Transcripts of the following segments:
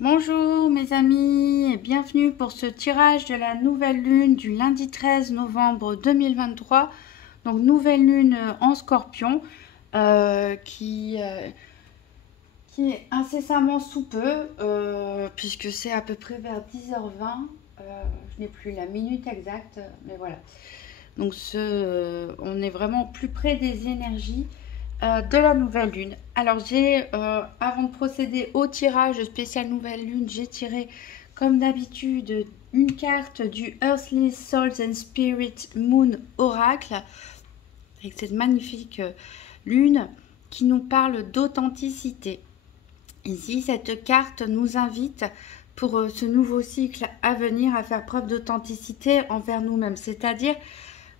Bonjour mes amis et bienvenue pour ce tirage de la nouvelle lune du lundi 13 novembre 2023. Donc nouvelle lune en scorpion qui est incessamment sous peu puisque c'est à peu près vers 10h20. Je n'ai plus la minute exacte mais voilà. Donc on est vraiment plus près des énergies de la nouvelle lune. Alors avant de procéder au tirage spécial nouvelle lune, j'ai tiré comme d'habitude une carte du Earthly Souls and Spirit Moon Oracle avec cette magnifique lune qui nous parle d'authenticité. Ici, cette carte nous invite pour ce nouveau cycle à venir à faire preuve d'authenticité envers nous-mêmes, c'est-à-dire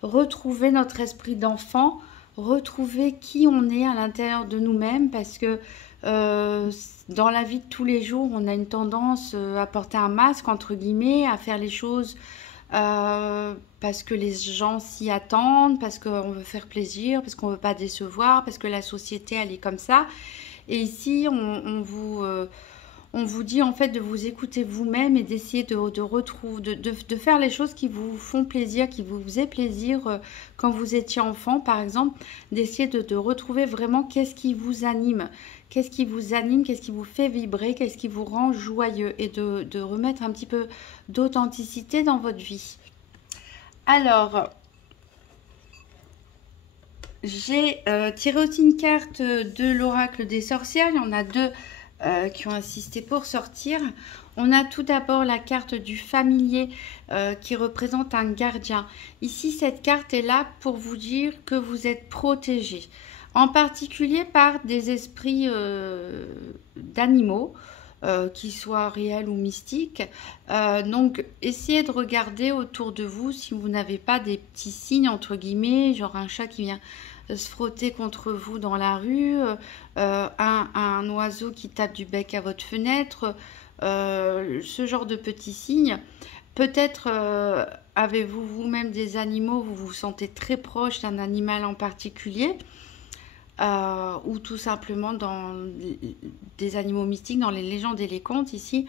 retrouver notre esprit d'enfant, retrouver qui on est à l'intérieur de nous-mêmes, parce que dans la vie de tous les jours, on a une tendance à porter un masque, entre guillemets, à faire les choses parce que les gens s'y attendent, parce qu'on veut faire plaisir, parce qu'on ne veut pas décevoir, parce que la société, elle est comme ça. Et ici, on vous dit en fait de vous écouter vous-même et d'essayer de faire les choses qui vous font plaisir, qui vous faisaient plaisir quand vous étiez enfant, par exemple, d'essayer de retrouver vraiment qu'est-ce qui vous anime, qu'est-ce qui vous fait vibrer, qu'est-ce qui vous rend joyeux et de remettre un petit peu d'authenticité dans votre vie. Alors, j'ai tiré aussi une carte de l'oracle des sorcières, il y en a deux qui ont insisté pour sortir. On a tout d'abord la carte du familier qui représente un gardien. Ici, cette carte est là pour vous dire que vous êtes protégé, en particulier par des esprits d'animaux, qu'ils soient réels ou mystiques. Donc, essayez de regarder autour de vous si vous n'avez pas des petits signes, entre guillemets, genre un chat qui vient se frotter contre vous dans la rue, un oiseau qui tape du bec à votre fenêtre, ce genre de petits signes. Peut-être avez-vous vous-même des animaux, vous vous sentez très proche d'un animal en particulier, ou tout simplement dans des animaux mystiques, dans les légendes et les contes. Ici,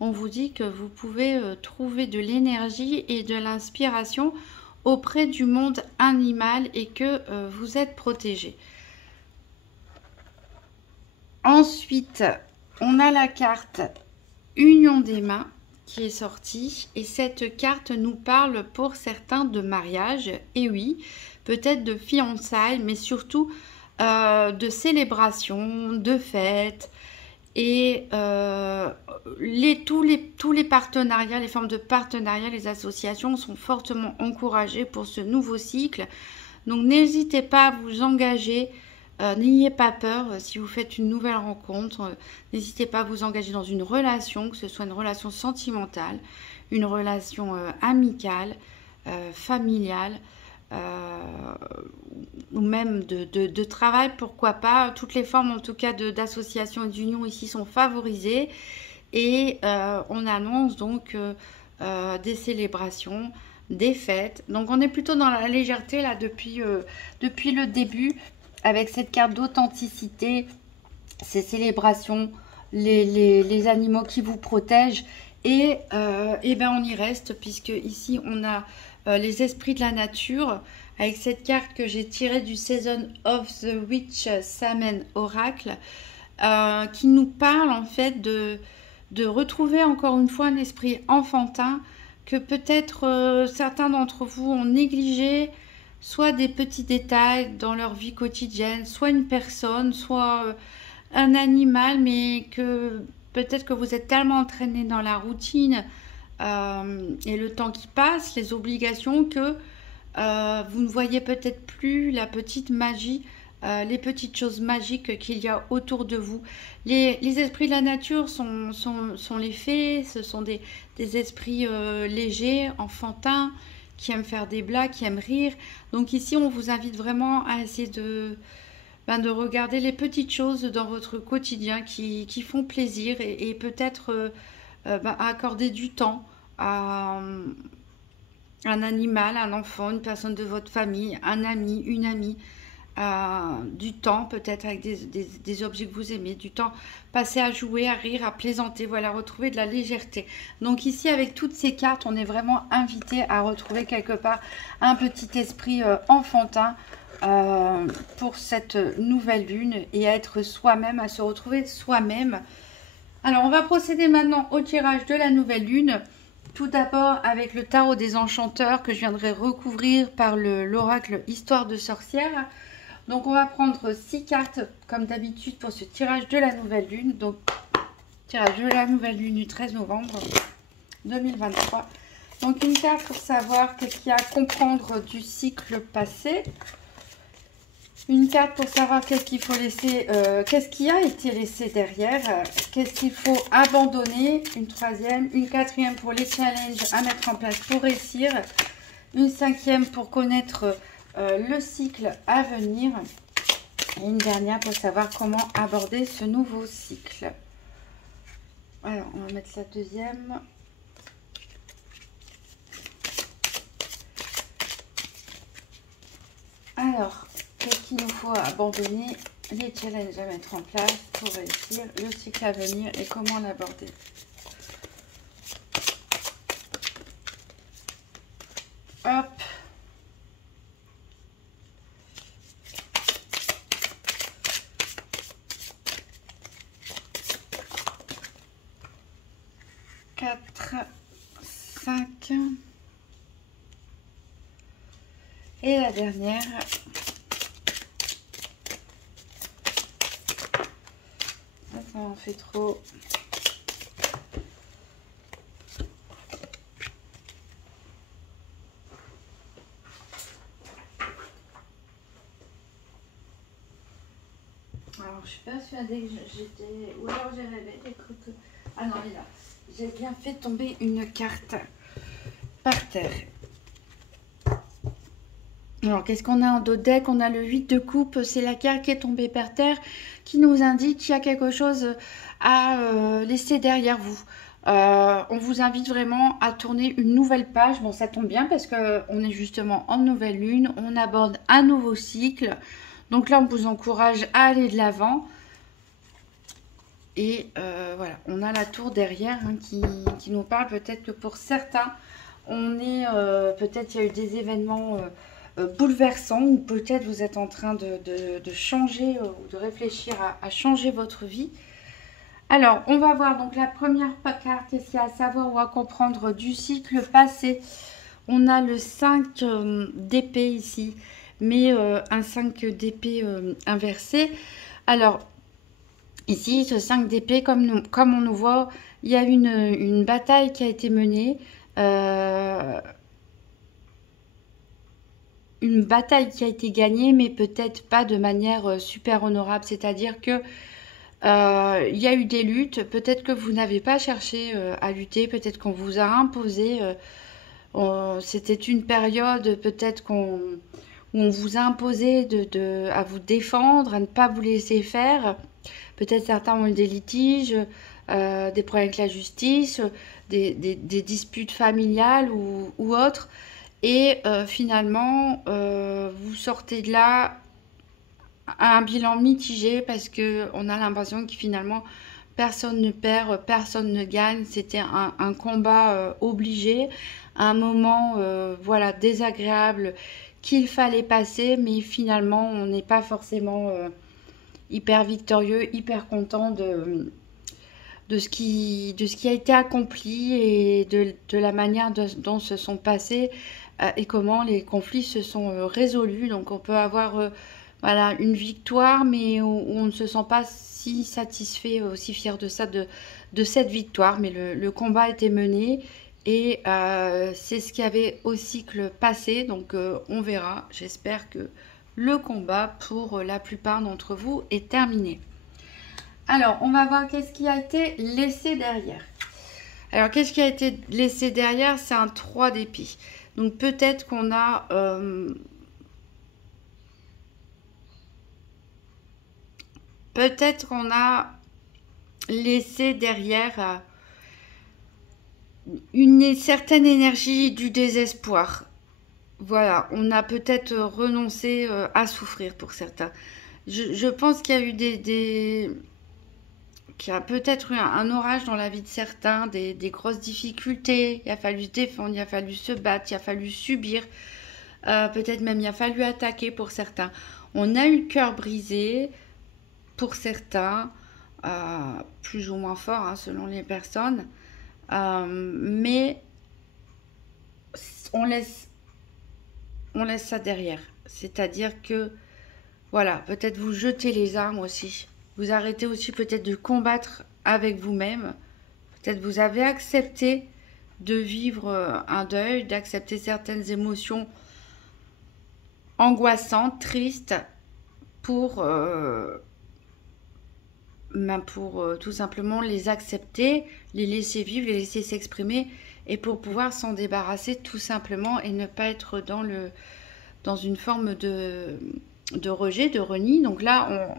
on vous dit que vous pouvez trouver de l'énergie et de l'inspiration auprès du monde animal et que vous êtes protégé. Ensuite, on a la carte Union des mains qui est sortie et cette carte nous parle pour certains de mariage, et oui, peut-être de fiançailles, mais surtout de célébration, de fêtes. Et tous les partenariats, les formes de partenariat, les associations sont fortement encouragées pour ce nouveau cycle. Donc n'hésitez pas à vous engager, n'ayez pas peur si vous faites une nouvelle rencontre. N'hésitez pas à vous engager dans une relation, que ce soit une relation sentimentale, une relation amicale, familiale. Ou même de travail, pourquoi pas. Toutes les formes en tout cas d'association et d'union ici sont favorisées et on annonce donc des célébrations, des fêtes. Donc on est plutôt dans la légèreté là depuis le début avec cette carte d'authenticité, ces célébrations, les animaux qui vous protègent et ben on y reste puisque ici on a les esprits de la nature, avec cette carte que j'ai tirée du Season of the Witch Samen Oracle, qui nous parle en fait de retrouver encore une fois un esprit enfantin que peut-être certains d'entre vous ont négligé, soit des petits détails dans leur vie quotidienne, soit une personne, soit un animal, mais que peut-être que vous êtes tellement entraîné dans la routine et le temps qui passe, les obligations, que vous ne voyez peut-être plus la petite magie, les petites choses magiques qu'il y a autour de vous. Les esprits de la nature sont les fées, ce sont des esprits légers, enfantins, qui aiment faire des blagues, qui aiment rire. Donc ici, on vous invite vraiment à essayer de regarder les petites choses dans votre quotidien qui font plaisir et peut-être accorder du temps à un animal, un enfant, une personne de votre famille, un ami, une amie, du temps, peut-être avec des objets que vous aimez, du temps passé à jouer, à rire, à plaisanter, voilà, retrouver de la légèreté. Donc ici, avec toutes ces cartes, on est vraiment invité à retrouver quelque part un petit esprit enfantin pour cette nouvelle lune et à être soi-même, à se retrouver soi-même. Alors, on va procéder maintenant au tirage de la nouvelle lune. Tout d'abord avec le tarot des enchanteurs que je viendrai recouvrir par l'oracle Histoire de sorcière. Donc, on va prendre 6 cartes comme d'habitude pour ce tirage de la nouvelle lune. Donc, tirage de la nouvelle lune du 13 novembre 2023. Donc, une carte pour savoir qu'est-ce qu'il y a à comprendre du cycle passé. Une carte pour savoir qu'est-ce qu'il faut laisser, qu'est-ce qui a été laissé derrière, qu'est-ce qu'il faut abandonner. Une troisième, une quatrième pour les challenges à mettre en place pour réussir. Une cinquième pour connaître le cycle à venir. Et une dernière pour savoir comment aborder ce nouveau cycle. Alors, on va mettre la deuxième. Alors, qu'est-ce qu'il nous faut abandonner, les challenges à mettre en place pour réussir, le cycle à venir et comment l'aborder. Hop. Quatre, 5. Et la dernière. Ça en fait trop. Alors, je suis persuadée que j'étais... Ou alors j'ai rêvé, écoute. Ah non, il est là. J'ai bien fait tomber une carte par terre. Alors, qu'est-ce qu'on a en dos de deck? On a le 8 de coupe, c'est la carte qui est tombée par terre, qui nous indique qu'il y a quelque chose à laisser derrière vous. On vous invite vraiment à tourner une nouvelle page. Bon, ça tombe bien parce qu'on est justement en nouvelle lune, on aborde un nouveau cycle. Donc là, on vous encourage à aller de l'avant. Et voilà, on a la tour derrière hein, qui nous parle. Peut-être que pour certains, on est peut-être il y a eu des événements bouleversants ou peut-être vous êtes en train de changer ou de réfléchir à changer votre vie. Alors, on va voir donc la première carte ici à savoir ou à comprendre du cycle passé. On a le 5 d'épée ici, mais un 5 d'épée inversé. Alors, ici, ce 5 d'épée, comme on nous voit, il y a une bataille qui a été menée. Une bataille qui a été gagnée, mais peut-être pas de manière super honorable. C'est-à-dire que il y a eu des luttes. Peut-être que vous n'avez pas cherché à lutter. Peut-être qu'on vous a imposé. C'était une période peut-être où on vous a imposé à vous défendre, à ne pas vous laisser faire. Peut-être certains ont eu des litiges, des problèmes avec la justice, des disputes familiales ou autres. Et finalement, vous sortez de là à un bilan mitigé parce qu'on a l'impression que finalement, personne ne perd, personne ne gagne. C'était un combat obligé, un moment voilà, désagréable qu'il fallait passer, mais finalement, on n'est pas forcément hyper victorieux, hyper content de ce qui a été accompli et de la manière dont se sont passés et comment les conflits se sont résolus. Donc on peut avoir voilà, une victoire, mais où on ne se sent pas si satisfait, aussi fier de ça, de cette victoire. Mais le combat a été mené et c'est ce qu'il y avait au cycle passé. Donc on verra. J'espère que le combat pour la plupart d'entre vous est terminé. Alors, on va voir qu'est-ce qui a été laissé derrière. Alors, qu'est-ce qui a été laissé derrière? C'est un 3 d'épée. Donc, peut-être qu'on a... peut-être qu'on a laissé derrière une certaine énergie du désespoir. Voilà, on a peut-être renoncé à souffrir pour certains. Je pense qu'il y a eu qu'il y a peut-être eu un orage dans la vie de certains, des grosses difficultés. Il a fallu se défendre, il a fallu se battre, il a fallu subir. Peut-être même il a fallu attaquer pour certains. On a eu le cœur brisé pour certains, plus ou moins fort hein, selon les personnes. Mais on laisse, on laisse ça derrière. C'est-à-dire que, voilà, peut-être vous jetez les armes aussi. Vous arrêtez aussi peut-être de combattre avec vous-même. Peut-être vous avez accepté de vivre un deuil, d'accepter certaines émotions angoissantes, tristes, pour, tout simplement les accepter, les laisser vivre, les laisser s'exprimer et pour pouvoir s'en débarrasser tout simplement et ne pas être dans une forme de rejet, de reni. Donc là,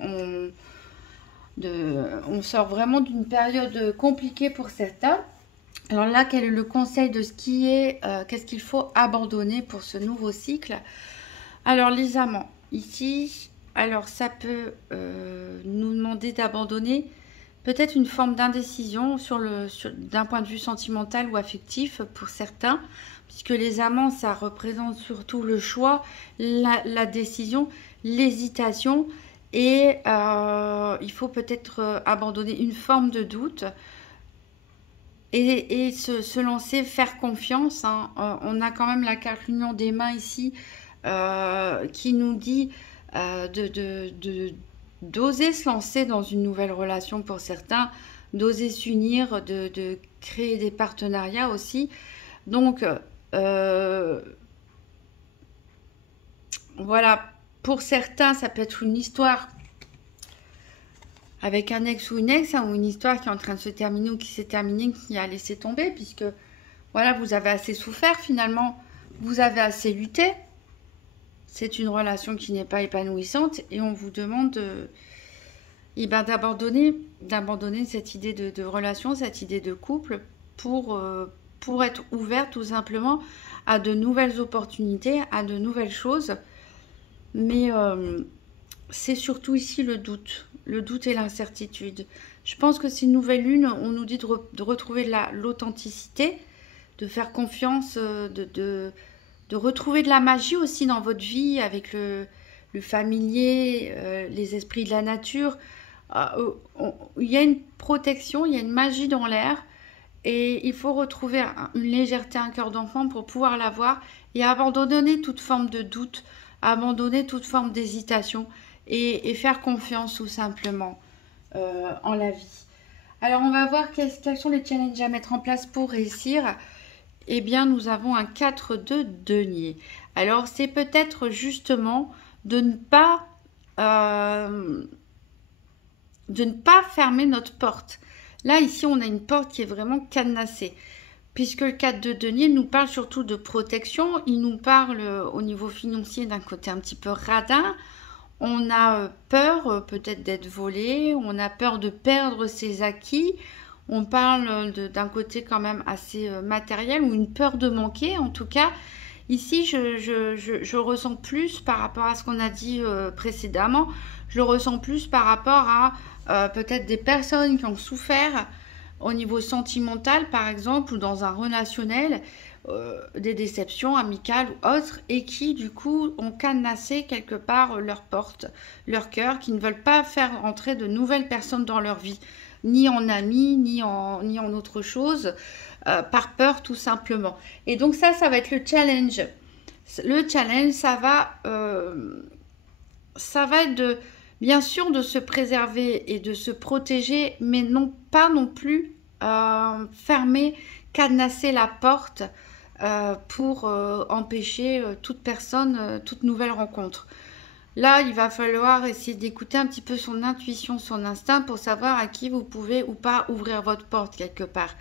on sort vraiment d'une période compliquée pour certains. Alors là, quel est le conseil de ce qui est, qu'est-ce qu'il faut abandonner pour ce nouveau cycle? Alors les amants, ici, alors ça peut nous demander d'abandonner peut-être une forme d'indécision d'un point de vue sentimental ou affectif pour certains, puisque les amants, ça représente surtout le choix, la décision, l'hésitation, et il faut peut-être abandonner une forme de doute et se lancer, faire confiance. Hein. On a quand même la carte l'union des mains ici qui nous dit d'oser se lancer dans une nouvelle relation pour certains, d'oser s'unir, de créer des partenariats aussi. Donc, voilà, pour certains, ça peut être une histoire avec un ex ou une ex, hein, ou une histoire qui est en train de se terminer ou qui s'est terminée, qui a laissé tomber, puisque voilà, vous avez assez souffert finalement, vous avez assez lutté. C'est une relation qui n'est pas épanouissante et on vous demande d'abandonner cette idée de relation, cette idée de couple pour être ouvert tout simplement à de nouvelles opportunités, à de nouvelles choses. Mais c'est surtout ici le doute et l'incertitude. Je pense que c'est une nouvelle lune, on nous dit de retrouver l'authenticité, de faire confiance, de retrouver de la magie aussi dans votre vie avec le familier, les esprits de la nature. Il y a une protection, il y a une magie dans l'air et il faut retrouver une légèreté, un cœur d'enfant pour pouvoir l'avoir et abandonner toute forme de doute, abandonner toute forme d'hésitation et faire confiance tout simplement en la vie. Alors on va voir quels sont les challenges à mettre en place pour réussir. Eh bien, nous avons un 4 de denier. Alors, c'est peut-être justement de ne pas fermer notre porte. Là, ici, on a une porte qui est vraiment cadenassée. Puisque le 4 de denier nous parle surtout de protection. Il nous parle au niveau financier d'un côté un petit peu radin. On a peur peut-être d'être volé. On a peur de perdre ses acquis. On parle d'un côté quand même assez matériel ou une peur de manquer. En tout cas, ici, je ressens plus par rapport à ce qu'on a dit précédemment. Je le ressens plus par rapport à peut-être des personnes qui ont souffert au niveau sentimental, par exemple, ou dans un relationnel, des déceptions amicales ou autres, et qui, du coup, ont cadenassé quelque part leur porte, leur cœur, qui ne veulent pas faire entrer de nouvelles personnes dans leur vie. Ni en amis, ni en autre chose, par peur tout simplement. Et donc ça va être le challenge. Le challenge, ça va être bien sûr de se préserver et de se protéger, mais pas non plus fermer, cadenasser la porte pour empêcher toute personne, toute nouvelle rencontre. Là, il va falloir essayer d'écouter un petit peu son intuition, son instinct pour savoir à qui vous pouvez ou pas ouvrir votre porte quelque part.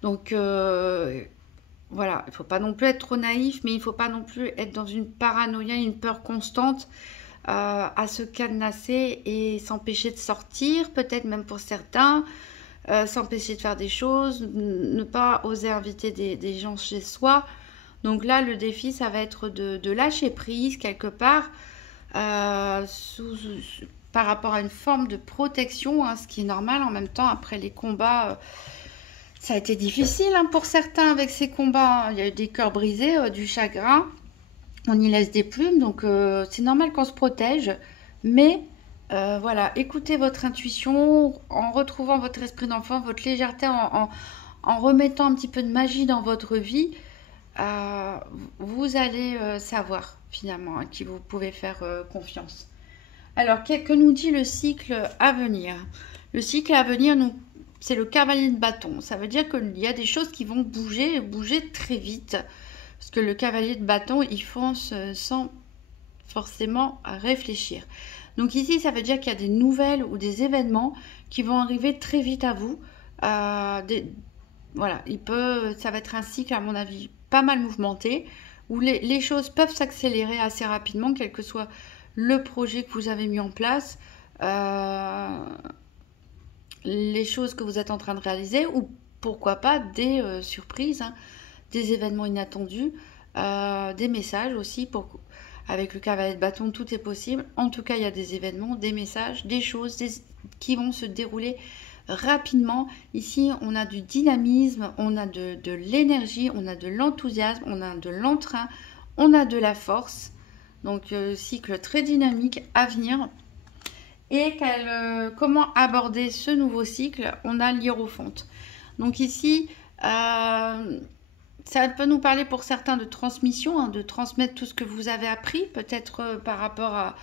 Donc, voilà, il ne faut pas non plus être trop naïf, mais il ne faut pas non plus être dans une paranoïa, une peur constante à se cadenasser et s'empêcher de sortir, peut-être même pour certains, s'empêcher de faire des choses, ne pas oser inviter des gens chez soi. Donc là, le défi, ça va être de lâcher prise quelque part par rapport à une forme de protection, hein, ce qui est normal. En même temps, après les combats, ça a été difficile, hein, pour certains avec ces combats. Il y a eu des cœurs brisés, du chagrin. On y laisse des plumes, donc c'est normal qu'on se protège. Mais voilà, écoutez votre intuition en retrouvant votre esprit d'enfant, votre légèreté, en remettant un petit peu de magie dans votre vie. Vous allez savoir finalement, hein, qui vous pouvez faire confiance. Alors, que nous dit le cycle à venir? Le cycle à venir, c'est le cavalier de bâton. Ça veut dire qu'il y a des choses qui vont bouger, bouger très vite. Parce que le cavalier de bâton, il fonce sans forcément réfléchir. Donc ici, ça veut dire qu'il y a des nouvelles ou des événements qui vont arriver très vite à vous. Voilà, ça va être un cycle, à mon avis, pas mal mouvementé, où les choses peuvent s'accélérer assez rapidement, quel que soit le projet que vous avez mis en place, les choses que vous êtes en train de réaliser, ou pourquoi pas des surprises, hein, des événements inattendus, des messages aussi. Avec le cavalier de bâton, tout est possible. En tout cas, il y a des événements, des messages, des choses qui vont se dérouler rapidement. Ici, on a du dynamisme, on a de l'énergie, on a de l'enthousiasme, on a de l'entrain, on a de la force. Donc, cycle très dynamique à venir. Et comment aborder ce nouveau cycle? On a l'hiérophante. Donc ici, ça peut nous parler pour certains de transmission, hein, de transmettre tout ce que vous avez appris, peut-être par rapport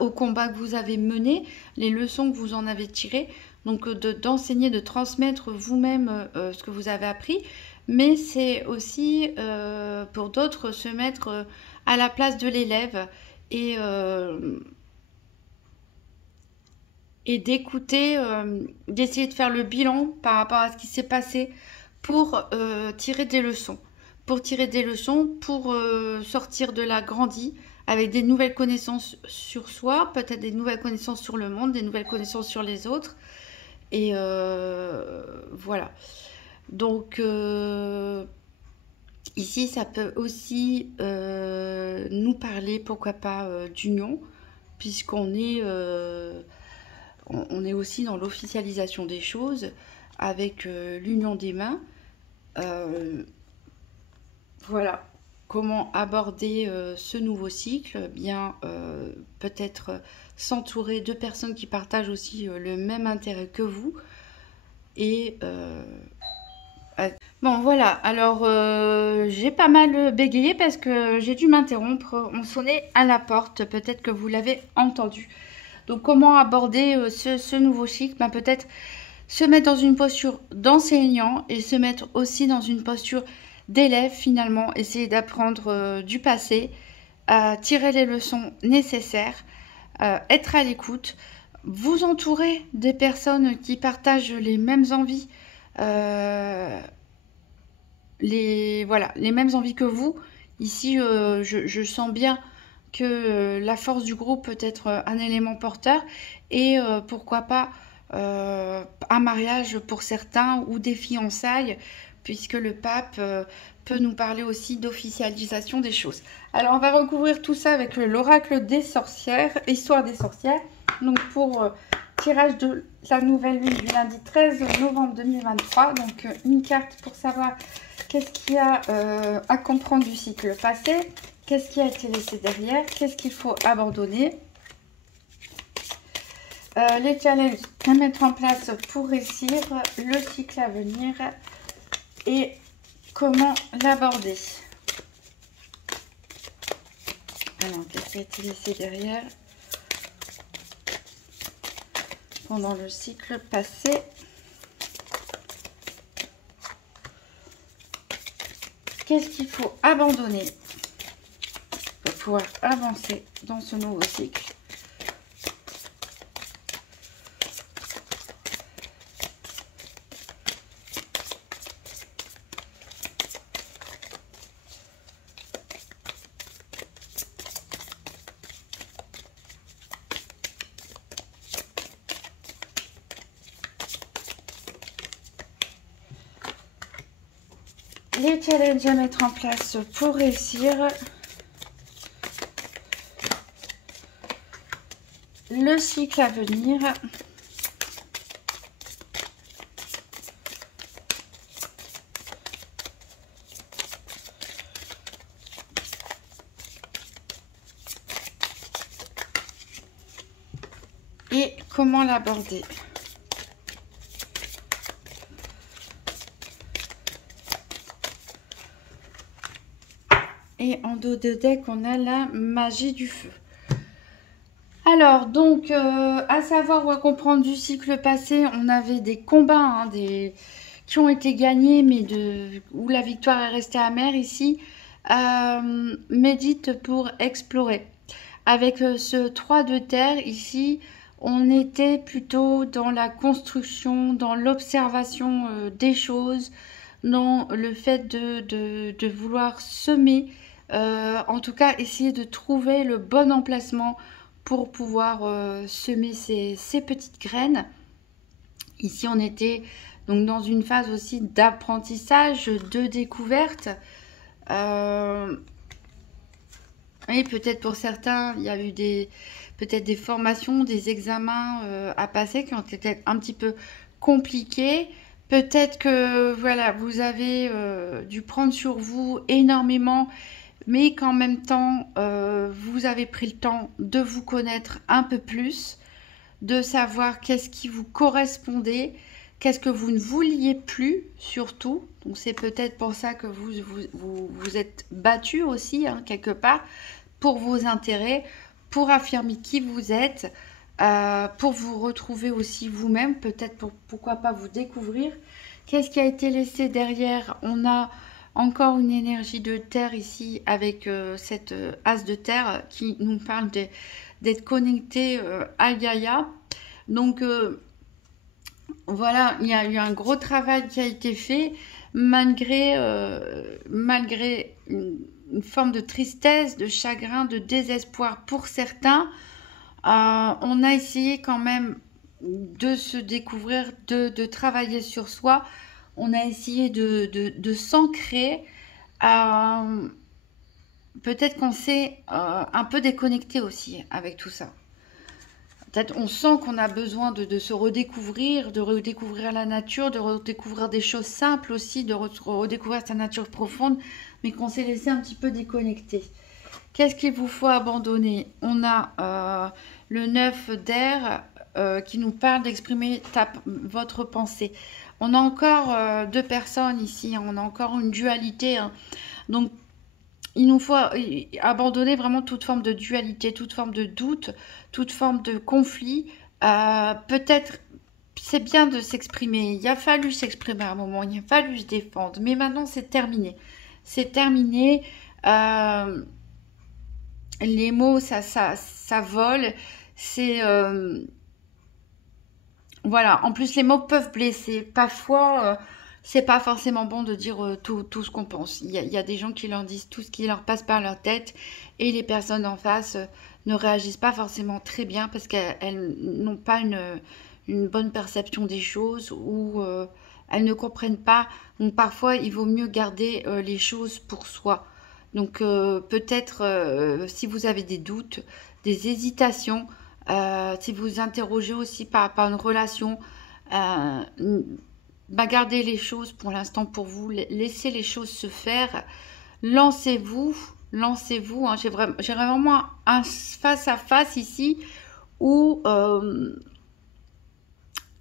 au combat que vous avez mené, les leçons que vous en avez tirées. Donc d'enseigner, de transmettre vous-même ce que vous avez appris. Mais c'est aussi pour d'autres se mettre à la place de l'élève et d'écouter, d'essayer de faire le bilan par rapport à ce qui s'est passé pour tirer des leçons. Pour sortir de là grandi avec des nouvelles connaissances sur soi, peut-être des nouvelles connaissances sur le monde, des nouvelles connaissances sur les autres. Et voilà. Donc ici, ça peut aussi nous parler, pourquoi pas, d'union, puisqu'on est... on est aussi dans l'officialisation des choses avec l'union des mains. Voilà, comment aborder ce nouveau cycle? Bien, peut-être s'entourer de personnes qui partagent aussi le même intérêt que vous. Et bon, voilà, alors j'ai pas mal bégayé parce que j'ai dû m'interrompre. On sonnait à la porte, peut-être que vous l'avez entendu. Donc, comment aborder ce nouveau cycle? Ben, peut-être se mettre dans une posture d'enseignant et se mettre aussi dans une posture d'élève, finalement. Essayer d'apprendre du passé, tirer les leçons nécessaires, être à l'écoute, vous entourer des personnes qui partagent les mêmes envies, les mêmes envies que vous. Ici, je sens bien que la force du groupe peut être un élément porteur et pourquoi pas un mariage pour certains ou des fiançailles, puisque le pape peut nous parler aussi d'officialisation des choses. Alors on va recouvrir tout ça avec l'oracle des sorcières, histoire des sorcières. Donc pour tirage de la nouvelle lune du lundi 13 novembre 2023, donc une carte pour savoir qu'est-ce qu'il y a à comprendre du cycle passé. Qu'est-ce qui a été laissé derrière? Qu'est-ce qu'il faut abandonner? Les challenges à mettre en place pour réussir, le cycle à venir et comment l'aborder. Alors, qu'est-ce qui a été laissé derrière pendant le cycle passé? Qu'est-ce qu'il faut abandonner pour pouvoir avancer dans ce nouveau cycle? les challenges à mettre en place pour réussir. Le cycle à venir. Et comment l'aborder. Et en dos de deck, on a la magie du feu. Alors, donc, à savoir ou à comprendre du cycle passé, on avait des combats hein, qui ont été gagnés, mais où la victoire est restée amère ici. Médite pour explorer. Avec ce 3 de terre, ici, on était plutôt dans la construction, dans l'observation des choses, dans le fait de vouloir semer, en tout cas essayer de trouver le bon emplacement pour pouvoir semer ces petites graines. Ici, on était donc dans une phase aussi d'apprentissage, de découverte. Et peut-être pour certains, il y a eu peut-être des formations, des examens à passer qui ont été un petit peu compliqués. Peut-être que voilà, vous avez dû prendre sur vous énormément, mais qu'en même temps, vous avez pris le temps de vous connaître un peu plus, de savoir qu'est-ce qui vous correspondait, qu'est-ce que vous ne vouliez plus surtout. Donc c'est peut-être pour ça que vous êtes battu aussi, hein, quelque part, pour vos intérêts, pour affirmer qui vous êtes, pour vous retrouver aussi vous-même, peut-être pourquoi pas vous découvrir. Qu'est-ce qui a été laissé derrière? On a encore une énergie de terre ici avec cette as de terre qui nous parle d'être connecté à Gaïa. Donc voilà, il y a eu un gros travail qui a été fait malgré une forme de tristesse, de chagrin, de désespoir pour certains. On a essayé quand même de se découvrir, de travailler sur soi. On a essayé de s'ancrer. Peut-être qu'on s'est un peu déconnecté aussi avec tout ça. Peut-être on sent qu'on a besoin de se redécouvrir, de redécouvrir la nature, de redécouvrir des choses simples aussi, de redécouvrir sa nature profonde, mais qu'on s'est laissé un petit peu déconnecté. Qu'est-ce qu'il vous faut abandonner? On a le 9 d'air qui nous parle d'exprimer votre pensée. On a encore deux personnes ici, hein, on a encore une dualité. Hein. Donc, il nous faut abandonner vraiment toute forme de dualité, toute forme de doute, toute forme de conflit. Peut-être, c'est bien de s'exprimer. Il a fallu s'exprimer à un moment, il a fallu se défendre. Mais maintenant, c'est terminé. C'est terminé. Les mots, ça vole. C'est... voilà. En plus, les mots peuvent blesser. Parfois... c'est pas forcément bon de dire tout ce qu'on pense. Il y a des gens qui leur disent tout ce qui leur passe par leur tête et les personnes en face ne réagissent pas forcément très bien parce qu'elles n'ont pas une bonne perception des choses ou elles ne comprennent pas. Donc parfois, il vaut mieux garder les choses pour soi. Donc peut-être si vous avez des doutes, des hésitations, si vous vous interrogez aussi par rapport à une relation, gardez les choses pour l'instant pour vous, laissez les choses se faire, lancez-vous, hein. J'ai vraiment un face à face ici où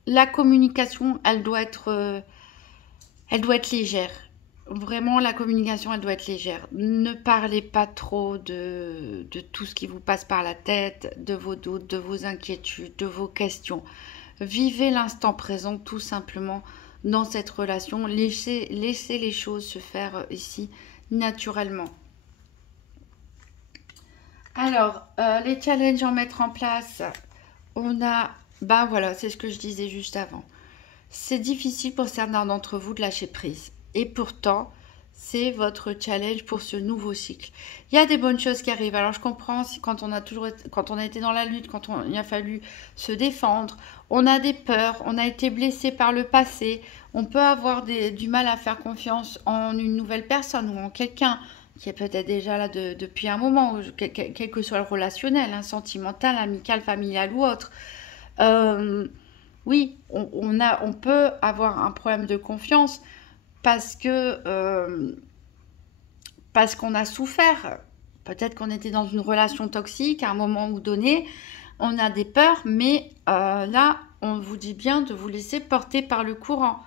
la communication, elle doit être légère. Vraiment, la communication, elle doit être légère. Ne parlez pas trop de tout ce qui vous passe par la tête, de vos doutes, de vos inquiétudes, de vos questions. Vivez l'instant présent tout simplement dans cette relation. Laissez les choses se faire ici naturellement. Alors, les challenges à mettre en place, on a... voilà, c'est ce que je disais juste avant. C'est difficile pour certains d'entre vous de lâcher prise. Et pourtant, c'est votre challenge pour ce nouveau cycle. Il y a des bonnes choses qui arrivent. Alors je comprends si quand on a été dans la lutte, il a fallu se défendre, on a des peurs, on a été blessé par le passé, on peut avoir du mal à faire confiance en une nouvelle personne ou en quelqu'un qui est peut-être déjà là depuis un moment, quel que soit le relationnel, sentimental, amical, familial ou autre. Oui, on peut avoir un problème de confiance parce qu'on a souffert. Peut-être qu'on était dans une relation toxique à un moment ou donné. On a des peurs, mais là, on vous dit bien de vous laisser porter par le courant.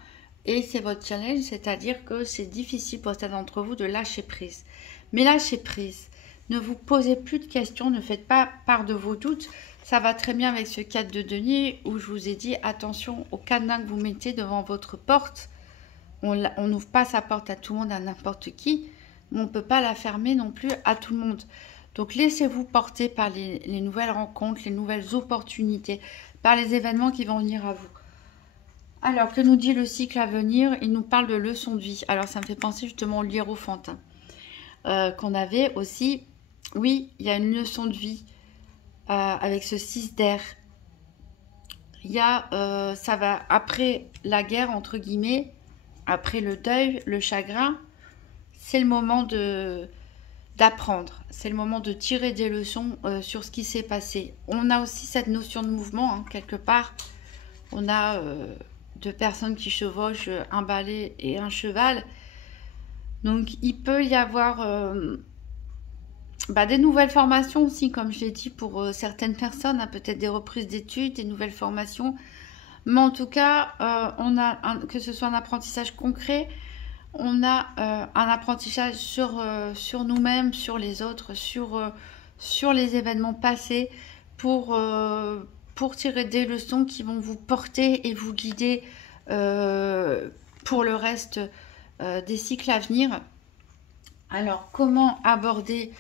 Et c'est votre challenge, c'est-à-dire que c'est difficile pour certains d'entre vous de lâcher prise. Mais lâchez prise. Ne vous posez plus de questions, ne faites pas part de vos doutes. Ça va très bien avec ce 4 de denier où je vous ai dit attention au cadenas que vous mettez devant votre porte. On n'ouvre pas sa porte à tout le monde, à n'importe qui, mais on ne peut pas la fermer non plus à tout le monde. Donc laissez-vous porter par les nouvelles rencontres, les nouvelles opportunités, par les événements qui vont venir à vous. Alors, que nous dit le cycle à venir? Il nous parle de leçons de vie. Alors, ça me fait penser justement au hiérophante qu'on avait aussi. Oui, il y a une leçon de vie avec ce 6 d'air. Il y a, ça va après la guerre, entre guillemets, après le deuil, le chagrin, c'est le moment d'apprendre. C'est le moment de tirer des leçons sur ce qui s'est passé. On a aussi cette notion de mouvement, quelque part. On a deux personnes qui chevauchent un balai et un cheval. Donc, il peut y avoir des nouvelles formations aussi, comme je l'ai dit, pour certaines personnes. Peut-être des reprises d'études, des nouvelles formations. Mais en tout cas, on a que ce soit un apprentissage concret, on a un apprentissage sur nous-mêmes, sur les autres, sur les événements passés, pour tirer des leçons qui vont vous porter et vous guider pour le reste des cycles à venir. Alors, comment aborder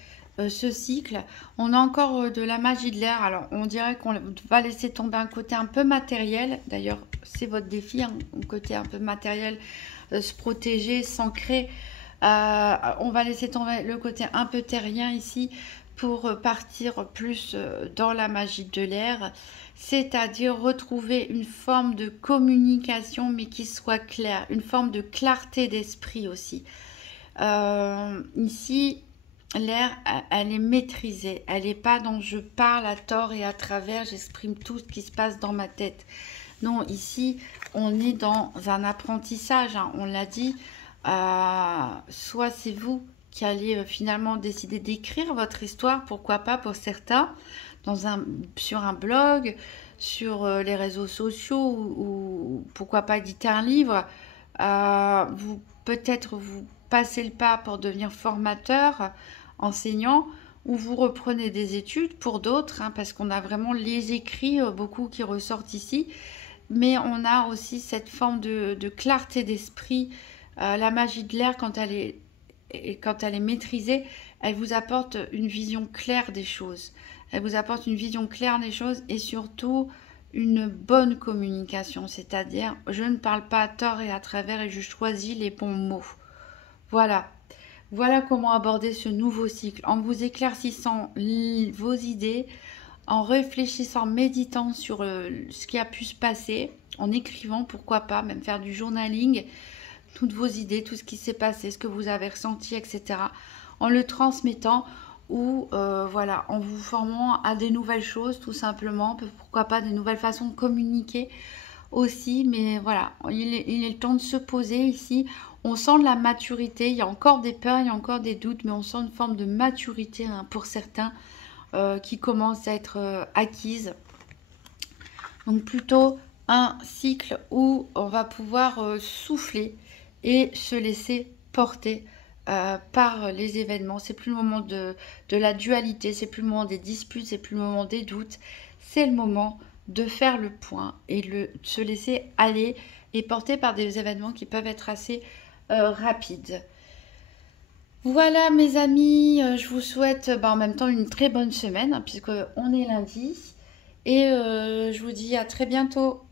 ce cycle? On a encore de la magie de l'air. Alors, on dirait qu'on va laisser tomber un côté un peu matériel. D'ailleurs, c'est votre défi, un côté un peu matériel, se protéger, s'ancrer. On va laisser tomber le côté un peu terrien ici pour partir plus dans la magie de l'air, c'est-à-dire retrouver une forme de communication, mais qui soit claire, une forme de clarté d'esprit aussi. Ici, l'air, elle est maîtrisée. Elle n'est pas dans je parle à tort et à travers, j'exprime tout ce qui se passe dans ma tête. Non, ici, on est dans un apprentissage, on l'a dit. Soit c'est vous qui allez finalement décider d'écrire votre histoire, pourquoi pas pour certains, sur un blog, sur les réseaux sociaux, ou pourquoi pas éditer un livre. Peut-être vous passez le pas pour devenir formateur, enseignant, ou vous reprenez des études pour d'autres, parce qu'on a vraiment les écrits, beaucoup qui ressortent ici, mais on a aussi cette forme de clarté d'esprit. La magie de l'air, quand elle est maîtrisée, elle vous apporte une vision claire des choses. Elle vous apporte une vision claire des choses et surtout une bonne communication, c'est-à-dire je ne parle pas à tort et à travers et je choisis les bons mots. Voilà. Voilà comment aborder ce nouveau cycle, en vous éclaircissant vos idées, en réfléchissant, méditant sur ce qui a pu se passer, en écrivant, pourquoi pas, même faire du journaling, toutes vos idées, tout ce qui s'est passé, ce que vous avez ressenti, etc. En le transmettant ou en vous formant à des nouvelles choses, tout simplement, pourquoi pas des nouvelles façons de communiquer aussi, mais voilà, il est le temps de se poser ici. On sent de la maturité, il y a encore des peurs, il y a encore des doutes, mais on sent une forme de maturité pour certains qui commence à être acquise. Donc plutôt un cycle où on va pouvoir souffler et se laisser porter par les événements. C'est plus le moment de la dualité, c'est plus le moment des disputes, c'est plus le moment des doutes. C'est le moment de faire le point et de se laisser aller et porter par des événements qui peuvent être assez rapides. Voilà mes amis, je vous souhaite en même temps une très bonne semaine puisqu'on est lundi et je vous dis à très bientôt.